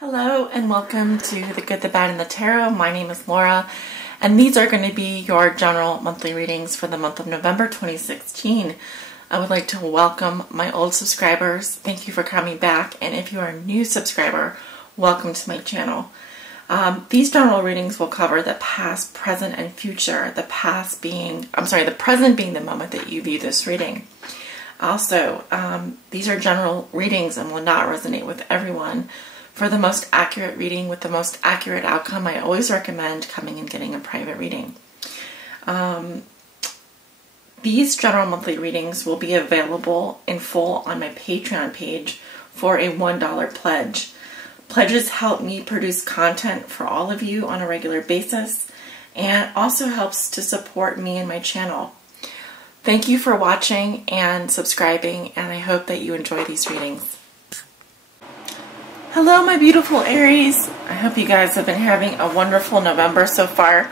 Hello and welcome to The Good, the Bad, and the Tarot. My name is Laura and these are going to be your general monthly readings for the month of November 2016. I would like to welcome my old subscribers. Thank you for coming back, and if you are a new subscriber, welcome to my channel. These general readings will cover the past, present, and future. The present being the moment that you view this reading. Also, these are general readings and will not resonate with everyone. For the most accurate reading with the most accurate outcome, I always recommend coming and getting a private reading. These general monthly readings will be available in full on my Patreon page for a $1 pledge. Pledges help me produce content for all of you on a regular basis and also helps to support me and my channel. Thank you for watching and subscribing, and I hope that you enjoy these readings. Hello my beautiful Aries. I hope you guys have been having a wonderful November so far.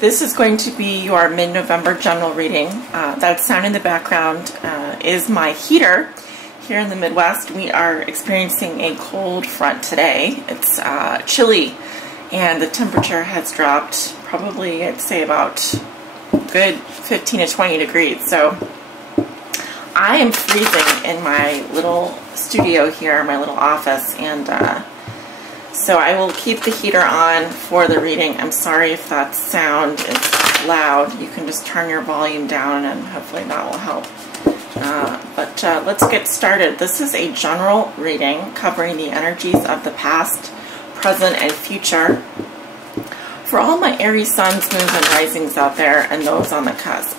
This is going to be your mid-November general reading. That sound in the background is my heater. Here in the Midwest, we are experiencing a cold front today. It's chilly and the temperature has dropped probably, I'd say, about good 15 to 20 degrees. So I am freezing in my little studio here, my little office, and so I will keep the heater on for the reading. I'm sorry if that sound is loud. You can just turn your volume down and hopefully that will help. But let's get started. This is a general reading covering the energies of the past, present, and future for all my Aries suns, moons, and risings out there and those on the cusp.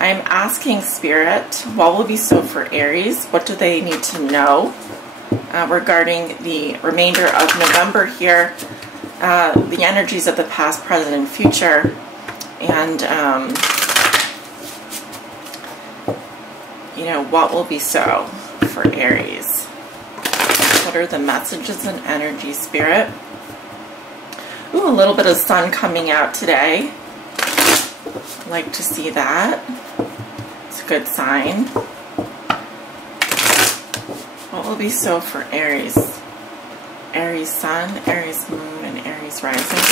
I am asking Spirit, what will be so for Aries? What do they need to know regarding the remainder of November here? The energies of the past, present, and future. And, you know, what will be so for Aries? What are the messages and energy, Spirit? Ooh, a little bit of sun coming out today. Like to see that. It's a good sign. What will be so for Aries? Aries sun, Aries moon, and Aries rising,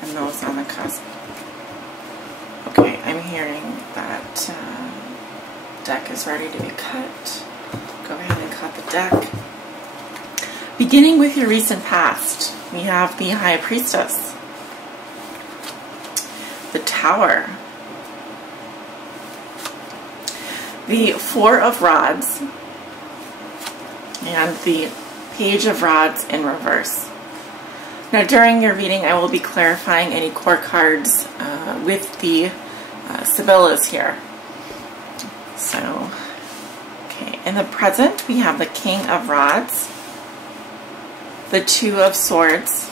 and those on the cusp. Okay, I'm hearing that deck is ready to be cut. Go ahead and cut the deck. Beginning with your recent past, we have the High Priestess, the Tower, the Four of Rods, and the Page of Rods in reverse. Now during your reading I will be clarifying any core cards with the Sibyllas here. So, okay, in the present we have the King of Rods, the Two of Swords,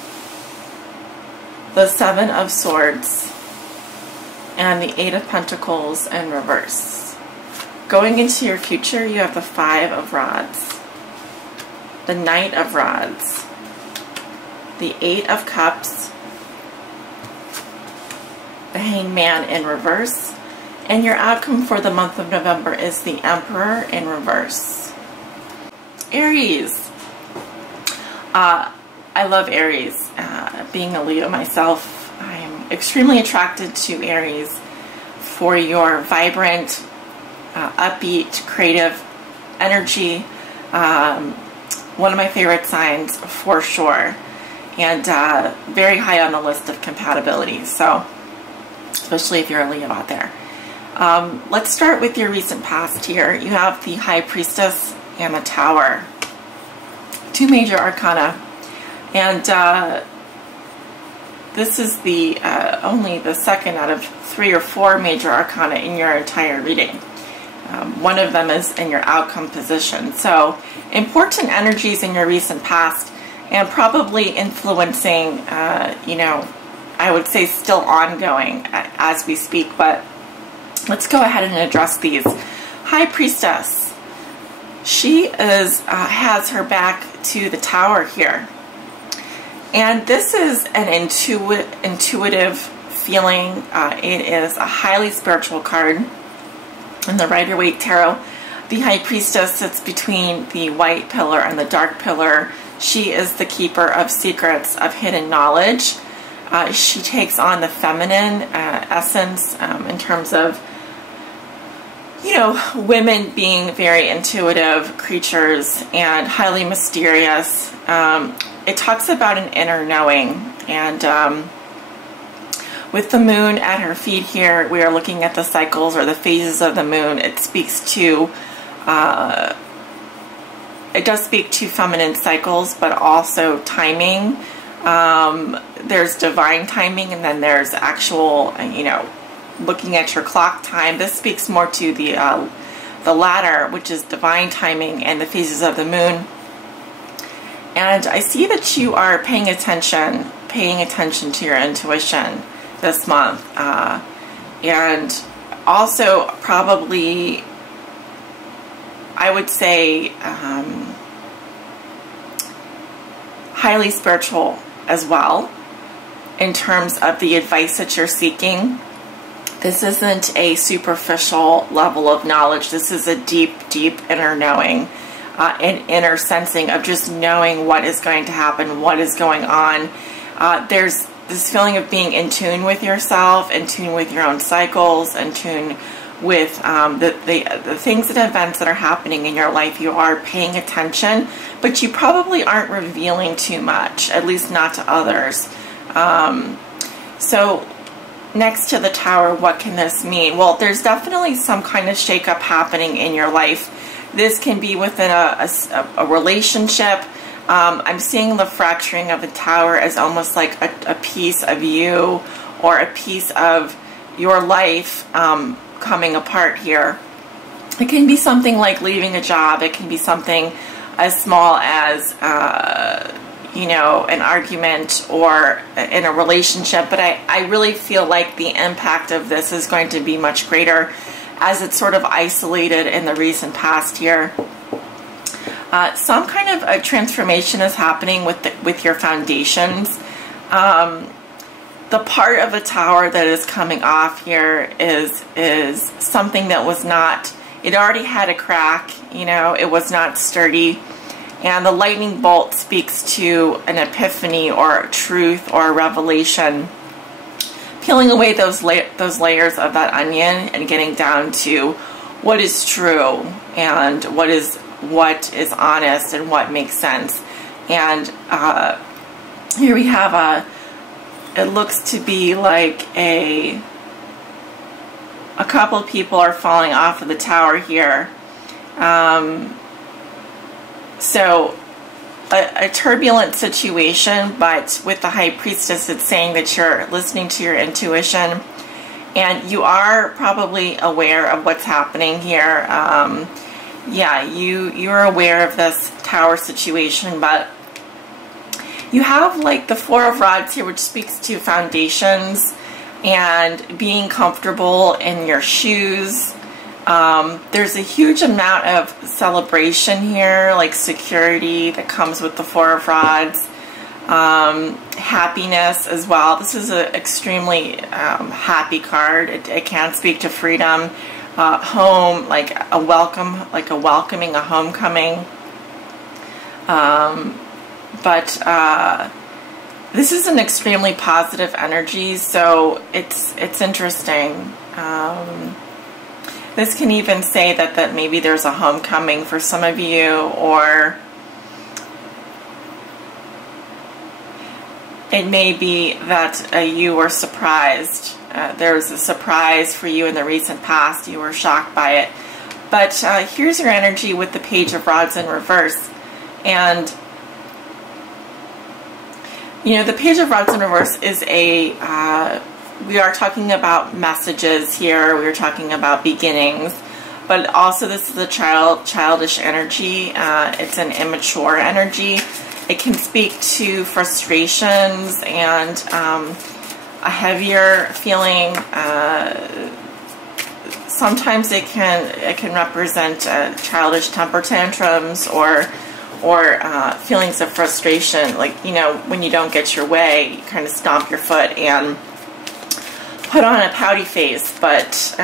the Seven of Swords, and the Eight of Pentacles in reverse. Going into your future, you have the Five of Rods, the Knight of Rods, the Eight of Cups, the Hangman in reverse, and your outcome for the month of November is the Emperor in reverse. Aries. I love Aries. Being a Leo myself, I'm extremely attracted to Aries for your vibrant, upbeat, creative energy. One of my favorite signs for sure, and very high on the list of compatibility. So, especially if you're a Leo out there. Let's start with your recent past here. You have the High Priestess and the Tower. Two major arcana, and this is the only the second out of 3 or 4 major arcana in your entire reading. One of them is in your outcome position. So important energies in your recent past, and probably influencing, you know, I would say still ongoing as we speak, but let's go ahead and address these. High Priestess. She has her back to the Tower here. And this is an intuitive feeling. It is a highly spiritual card. In the Rider-Waite Tarot, the High Priestess sits between the white pillar and the dark pillar. She is the keeper of secrets, of hidden knowledge. She takes on the feminine essence in terms of, you know, women being very intuitive creatures and highly mysterious. It talks about an inner knowing, and with the moon at her feet here, we are looking at the cycles or the phases of the moon. It speaks to, it does speak to feminine cycles, but also timing. There's divine timing, and then there's actual, you know, looking at your clock time. This speaks more to the latter, which is divine timing and the phases of the moon. And I see that you are paying attention to your intuition this month, and also probably, I would say, highly spiritual as well in terms of the advice that you're seeking. This isn't a superficial level of knowledge. This is a deep, deep inner knowing, and inner sensing of just knowing what is going to happen, what is going on. There's this feeling of being in tune with yourself, in tune with your own cycles, in tune with the things and events that are happening in your life. You are paying attention, but you probably aren't revealing too much, at least not to others. So next to the Tower, what can this mean? Well, there's definitely some kind of shakeup happening in your life. This can be within a relationship. I'm seeing the fracturing of the Tower as almost like a piece of you or a piece of your life coming apart here. It can be something like leaving a job. It can be something as small as you know, an argument or in a relationship, but I really feel like the impact of this is going to be much greater as it's sort of isolated in the recent past here. Some kind of a transformation is happening with your foundations. The part of the Tower that is coming off here is something that was not, it already had a crack, you know, it was not sturdy. And the lightning bolt speaks to an epiphany or a truth or a revelation. Peeling away those layers of that onion and getting down to what is true and what is honest and what makes sense. And here we have it looks to be like a couple of people are falling off of the Tower here. So a turbulent situation, but with the High Priestess, it's saying that you're listening to your intuition and you are probably aware of what's happening here. Yeah, you're aware of this Tower situation, but you have like the Four of Rods here, which speaks to foundations and being comfortable in your shoes. There's a huge amount of celebration here, like security that comes with the Four of Rods, happiness as well. This is an extremely happy card. It can speak to freedom, home, like a welcome, like a welcoming, a homecoming. But this is an extremely positive energy, so it's interesting. This can even say that maybe there's a homecoming for some of you, or it may be that you were surprised. There was a surprise for you in the recent past. You were shocked by it. But here's your energy with the Page of Rods in reverse. And, you know, the Page of Rods in reverse is we are talking about messages here. We are talking about beginnings, but also this is a childish energy. It's an immature energy. It can speak to frustrations and a heavier feeling. Sometimes it can represent childish temper tantrums or feelings of frustration. Like, you know, when you don't get your way, you kind of stomp your foot and put on a pouty face. But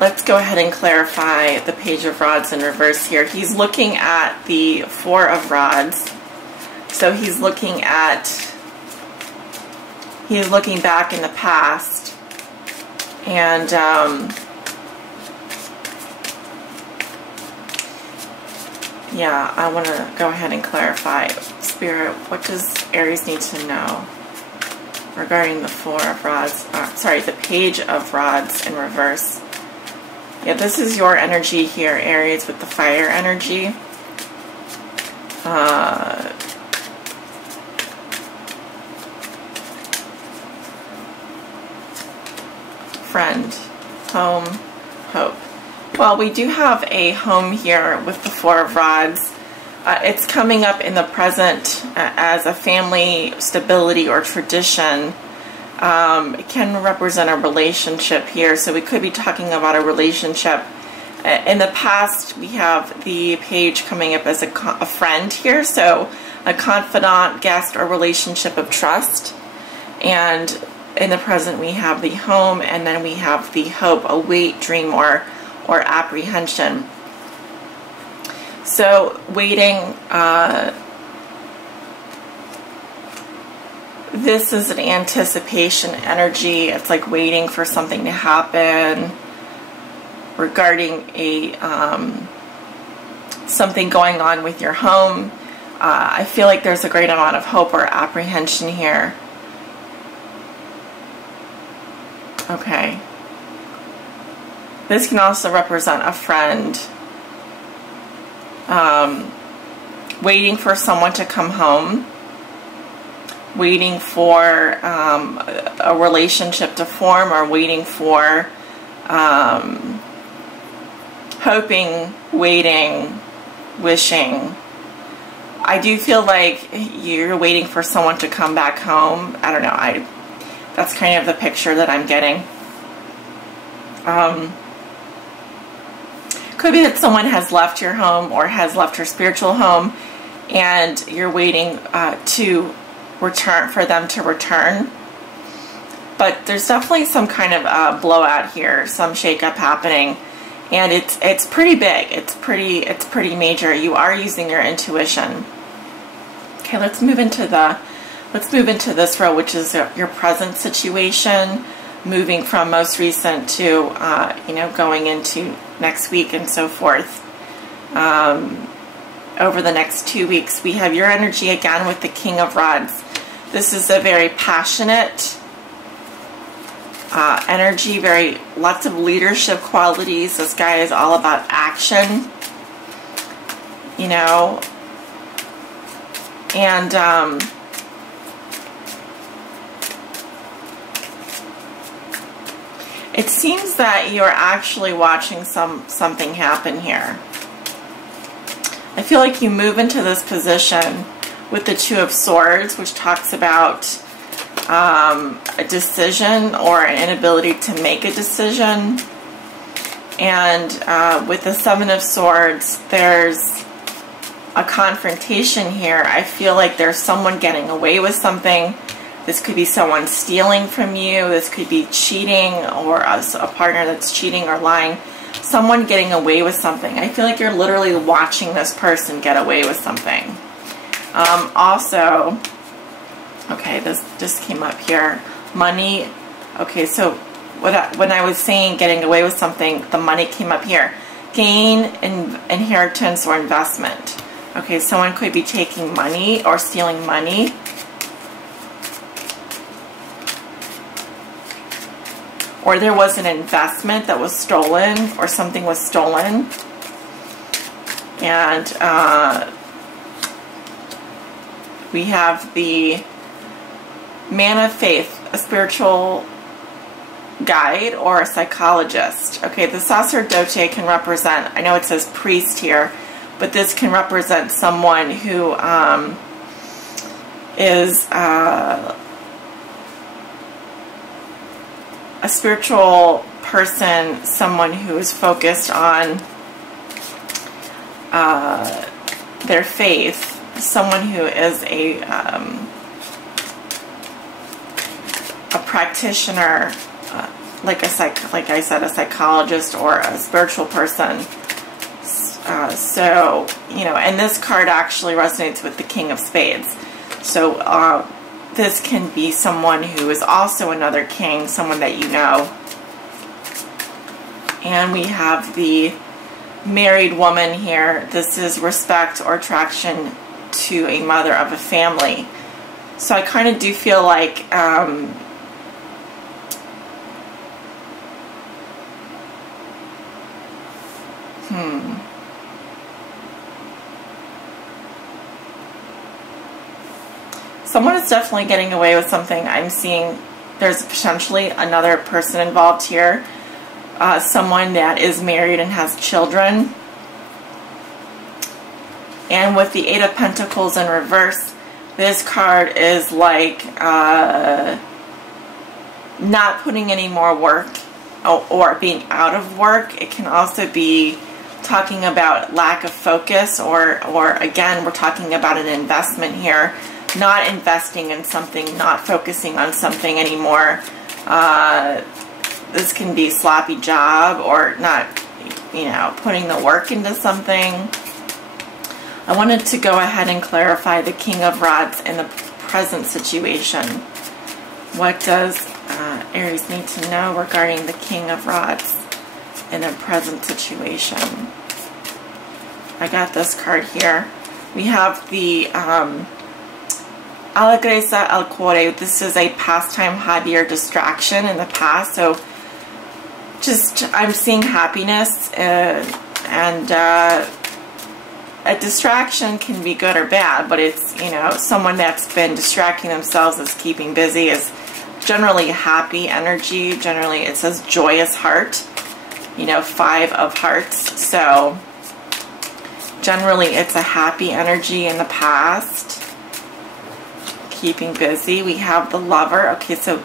let's go ahead and clarify the Page of Rods in reverse here. He's looking at the Four of Rods. So he's looking back in the past, and yeah, I want to go ahead and clarify. Spirit, what does Aries need to know regarding the Four of Rods? Sorry, the Page of Rods in reverse. Yeah, this is your energy here, Aries, with the fire energy. Friend, home, hope. Well, we do have a home here with the Four of Rods. It's coming up in the present as a family stability or tradition. It can represent a relationship here, so we could be talking about a relationship. In the past, we have the page coming up as a friend here, so a confidant, guest, or relationship of trust. And in the present, we have the home, and then we have the hope, a wait, dream, or apprehension. So waiting, this is an anticipation energy. It's like waiting for something to happen regarding a something going on with your home. I feel like there's a great amount of hope or apprehension here. Okay. This can also represent a friend waiting for someone to come home, waiting for a relationship to form, or waiting for hoping, waiting, wishing. I do feel like you're waiting for someone to come back home. I don't know. That's kind of the picture that I'm getting. Could be that someone has left your home or has left your spiritual home, and you're waiting to return, for them to return. But there's definitely some kind of blowout here, some shakeup happening, and it's pretty big. It's pretty major. You are using your intuition. Okay, let's move into this row, which is your present situation, moving from most recent to going into next week and so forth. Over the next 2 weeks, we have your energy again with the King of Rods. This is a very passionate energy, lots of leadership qualities. This guy is all about action, and it seems that you're actually watching something happen here. I feel like you move into this position with the Two of Swords, which talks about a decision or an inability to make a decision. And with the Seven of Swords, there's a confrontation here. I feel like there's someone getting away with something. This could be someone stealing from you. This could be cheating, or a partner that's cheating or lying. Someone getting away with something. I feel like you're literally watching this person get away with something. Also, okay, this just came up here. Money. Okay, so when I was saying getting away with something, the money came up here. Gain, inheritance, or investment. Okay, someone could be taking money or stealing money. Or there was an investment that was stolen, or something was stolen. And we have the Man of Faith, a spiritual guide or a psychologist. Okay, the sacerdote can represent, I know it says priest here, but this can represent someone who is a spiritual person, someone who is focused on their faith, someone who is a practitioner, like I said, a psychologist or a spiritual person. So, you know, and this card actually resonates with the King of Spades. So this can be someone who is also another king, someone that you know. And we have the married woman here. This is respect or attraction to a mother of a family. So I kind of do feel like someone is definitely getting away with something. I'm seeing there's potentially another person involved here. Someone that is married and has children. And with the Eight of Pentacles in reverse, this card is like not putting any more work or being out of work. It can also be talking about lack of focus, or again, we're talking about an investment here. Not investing in something, not focusing on something anymore. This can be a sloppy job or not, you know, putting the work into something. I wanted to go ahead and clarify the King of Rods in the present situation. What does Aries need to know regarding the King of Rods in a present situation? I got this card here. We have the Allegrezza al cuore. This is a pastime, hobby, or distraction in the past. So just, I'm seeing happiness, and a distraction can be good or bad, but it's, you know, someone that's been distracting themselves is keeping busy, is generally happy energy. Generally it says joyous heart, you know, 5 of hearts. So generally it's a happy energy in the past. Keeping busy. We have the Lover. Okay, so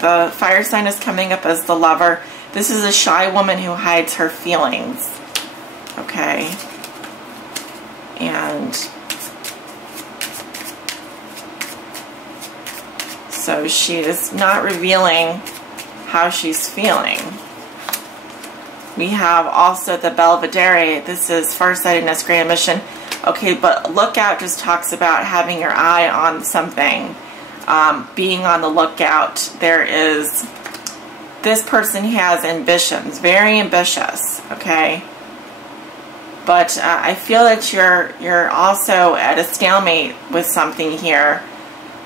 the fire sign is coming up as the Lover. This is a shy woman who hides her feelings. Okay. And so she is not revealing how she's feeling. We have also the Belvedere. This is farsightedness, great ambition. Okay, but lookout just talks about having your eye on something, being on the lookout. There is, this person has ambitions, very ambitious, okay? But I feel that you're also at a stalemate with something here,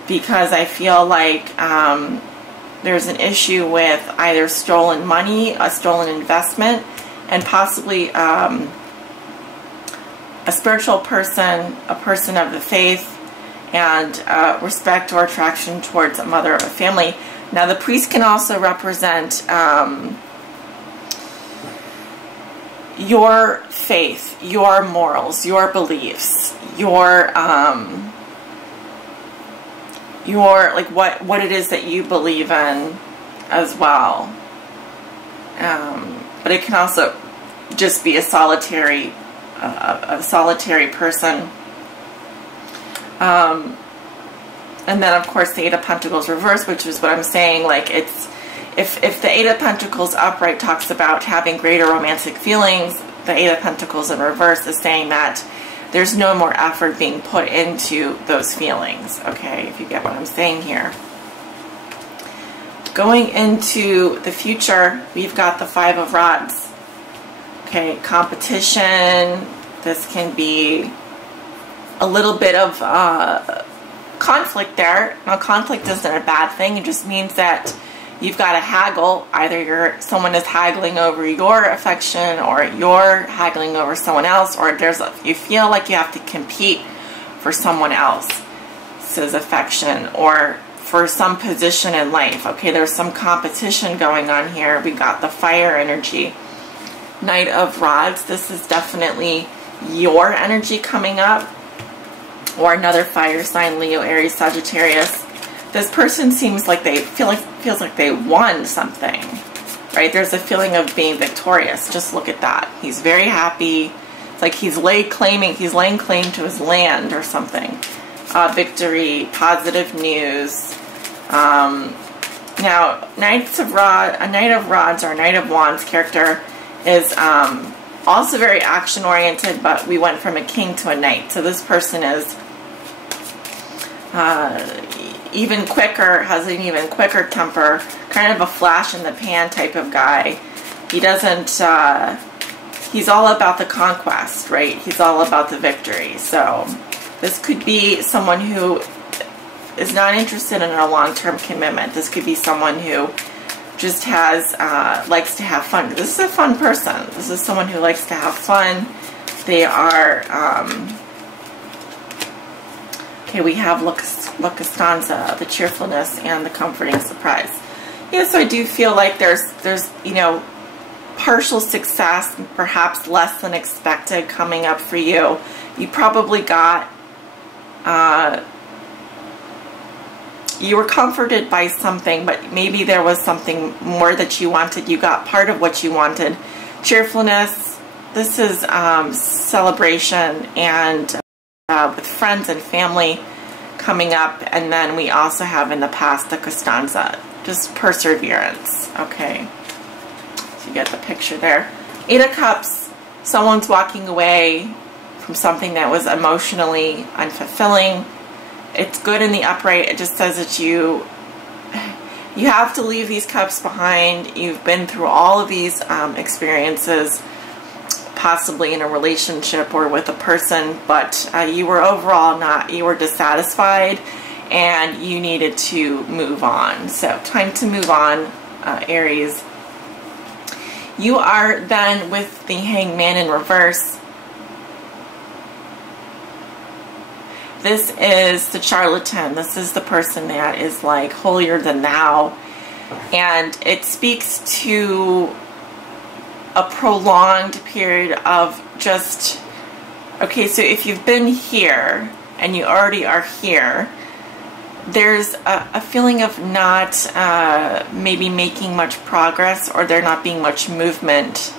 because I feel like there's an issue with either stolen money, a stolen investment, and possibly a spiritual person, a person of the faith, and respect or attraction towards a mother of a family. Now the priest can also represent your faith, your morals, your beliefs, your like what it is that you believe in as well. But it can also just be a solitary person. And then of course the Eight of Pentacles reverse, which is what I'm saying, like it's, if the Eight of Pentacles upright talks about having greater romantic feelings, the Eight of Pentacles in reverse is saying that there's no more effort being put into those feelings, okay, if you get what I'm saying here. Going into the future, we've got the Five of Rods. Okay, competition. This can be a little bit of conflict there. Now, conflict isn't a bad thing. It just means that you've got to haggle. Either someone is haggling over your affection, or you're haggling over someone else, or you feel like you have to compete for someone else's affection, or for some position in life. Okay, there's some competition going on here. We got the fire energy. Knight of Rods. This is definitely your energy coming up, or another fire sign, Leo, Aries, Sagittarius. This person seems like they feels like they won something, right? There's a feeling of being victorious. Just look at that. He's very happy. It's like he's laying claim to his land or something. Victory, positive news. Now, a Knight of Rods or a Knight of Wands character is also very action-oriented, but we went from a king to a knight. So this person is even quicker, has an even quicker temper, kind of a flash in the pan type of guy. He doesn't, he's all about the conquest, right? He's all about the victory. So this could be someone who is not interested in a long-term commitment. This could be someone who just has, likes to have fun. This is a fun person. This is someone who likes to have fun. They are, okay, we have La Costanza, the cheerfulness and the comforting surprise. Yeah, so I do feel like there's, you know, partial success, perhaps less than expected coming up for you. You probably got, you were comforted by something, but maybe there was something more that you wanted. You got part of what you wanted. Cheerfulness, this is celebration and with friends and family coming up. And then we also have in the past the Costanza, just perseverance. Okay, so you get the picture there. 8 of Cups, someone's walking away from something that was emotionally unfulfilling. It's good in the upright. It just says that you have to leave these cups behind. You've been through all of these experiences, possibly in a relationship or with a person, but you were overall you were dissatisfied and you needed to move on. So time to move on, Aries. You are then with the Hangman in reverse. This is the charlatan. This is the person that is like holier than thou. And it speaks to a prolonged period of just, okay, so if you've been here and you already are here, there's a feeling of not maybe making much progress, or there not being much movement.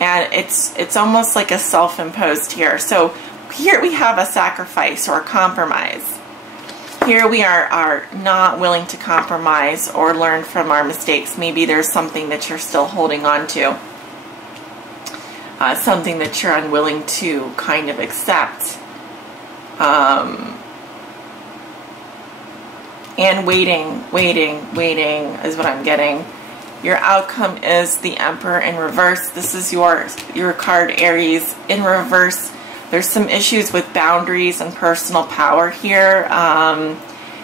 And it's almost like a self-imposed here. So here we have a sacrifice or a compromise. Here we are not willing to compromise or learn from our mistakes. Maybe there's something that you're still holding on to. Something that you're unwilling to kind of accept. And waiting is what I'm getting. Your outcome is the Emperor in reverse. This is your card, Aries, in reverse. There's some issues with boundaries and personal power here.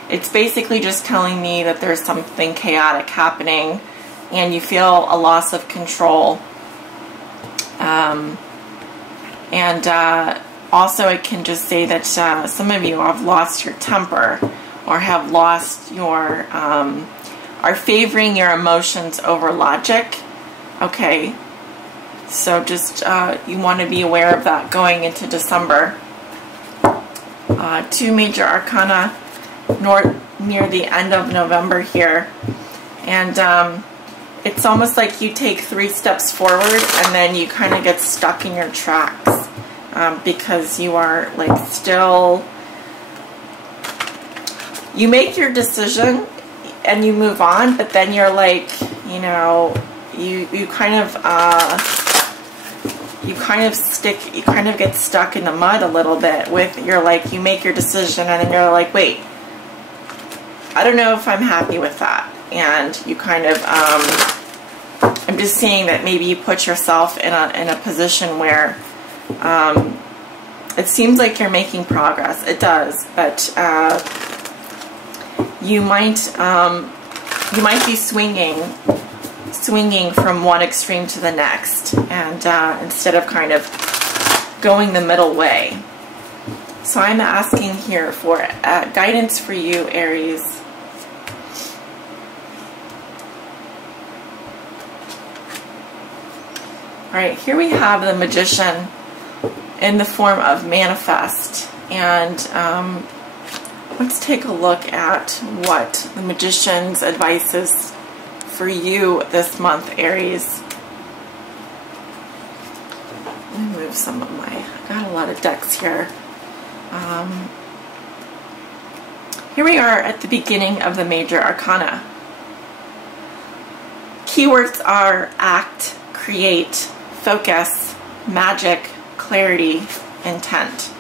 It's basically just telling me that there's something chaotic happening and you feel a loss of control. Also it can just say that some of you have lost your temper or have lost your, are favoring your emotions over logic. Okay. So just, you want to be aware of that going into December. 2 major arcana near the end of November here. And it's almost like you take 3 steps forward and then you kind of get stuck in your tracks. Because you are like still, you make your decision and you move on, but then you're like, you know, you kind of get stuck in the mud a little bit with, you're like, you make your decision and then you're like, wait, I don't know if I'm happy with that. And you kind of, I'm just seeing that maybe you put yourself in a position where it seems like you're making progress. It does, but you might be swinging from one extreme to the next, and instead of kind of going the middle way. So I'm asking here for guidance for you, Aries. All right, here we have the Magician in the form of manifest, and let's take a look at what the Magician's advice is for you this month, Aries. Let me move some of my, I got a lot of decks here. Here we are at the beginning of the major arcana. keywords are act, create, focus, magic, clarity, intent.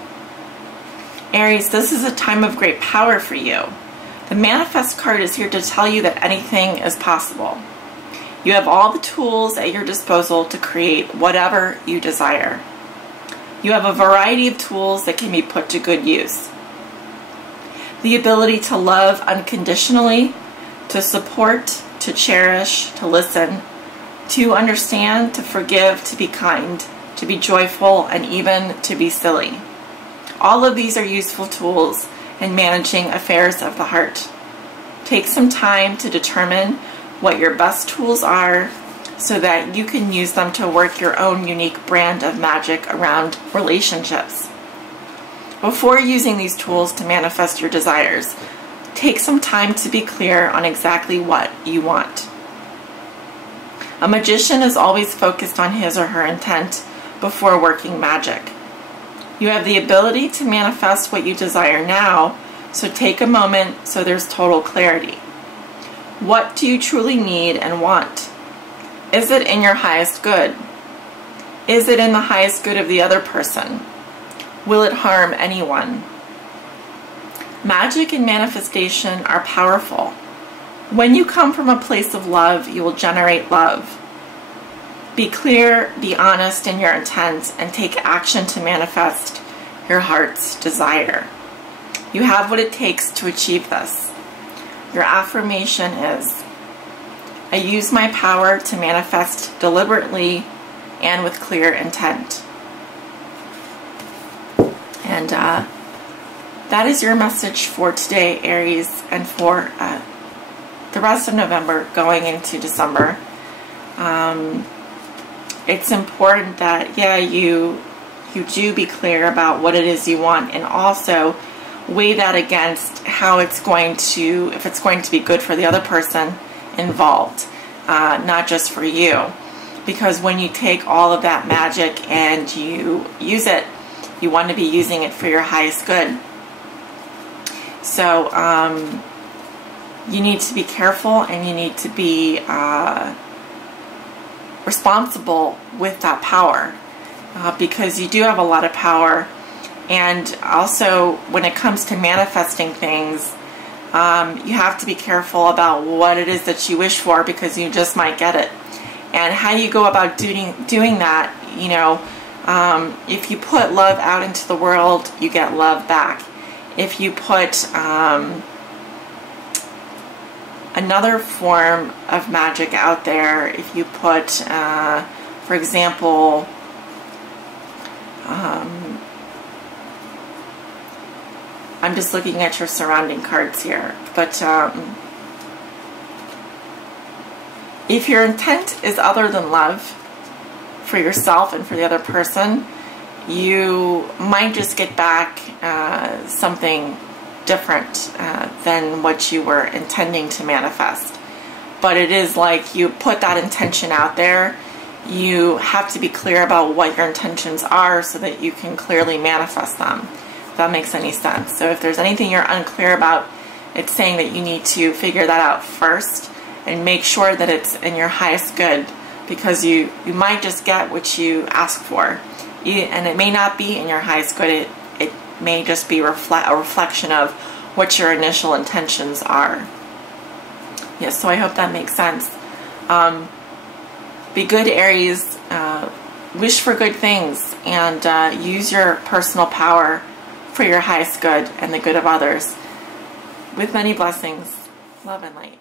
Aries, this is a time of great power for you. The Manifest card is here to tell you that anything is possible. You have all the tools at your disposal to create whatever you desire. You have a variety of tools that can be put to good use. The ability to love unconditionally, to support, to cherish, to listen, to understand, to forgive, to be kind, to be joyful, and even to be silly. All of these are useful tools in managing affairs of the heart. Take some time to determine what your best tools are so that you can use them to work your own unique brand of magic around relationships. Before using these tools to manifest your desires, take some time to be clear on exactly what you want. A magician is always focused on his or her intent before working magic. You have the ability to manifest what you desire now, so take a moment so there's total clarity. What do you truly need and want? Is it in your highest good? Is it in the highest good of the other person? Will it harm anyone? Magic and manifestation are powerful. When you come from a place of love, you will generate love. Be clear, be honest in your intent, and take action to manifest your heart's desire. You have what it takes to achieve this. Your affirmation is, I use my power to manifest deliberately and with clear intent. And that is your message for today, Aries, and for the rest of November going into December. It's important that, yeah, you do be clear about what it is you want, and also weigh that against how it's going to, if it's going to be good for the other person involved, not just for you. Because when you take all of that magic and you use it, you want to be using it for your highest good. So you need to be careful, and you need to be responsible with that power, because you do have a lot of power. And also, when it comes to manifesting things, you have to be careful about what it is that you wish for, because you just might get it. And how you go about doing that, you know, if you put love out into the world, you get love back. If you put another form of magic out there, if you put, for example, I'm just looking at your surrounding cards here, but if your intent is other than love for yourself and for the other person, you might just get back something different than what you were intending to manifest. But it is like you put that intention out there, you have to be clear about what your intentions are so that you can clearly manifest them, if that makes any sense. So if there's anything you're unclear about, it's saying that you need to figure that out first and make sure that it's in your highest good, because you might just get what you ask for. And it may not be in your highest good. It may just be a reflection of what your initial intentions are. Yes, so I hope that makes sense. Be good, Aries. Wish for good things, and use your personal power for your highest good and the good of others. With many blessings, love and light.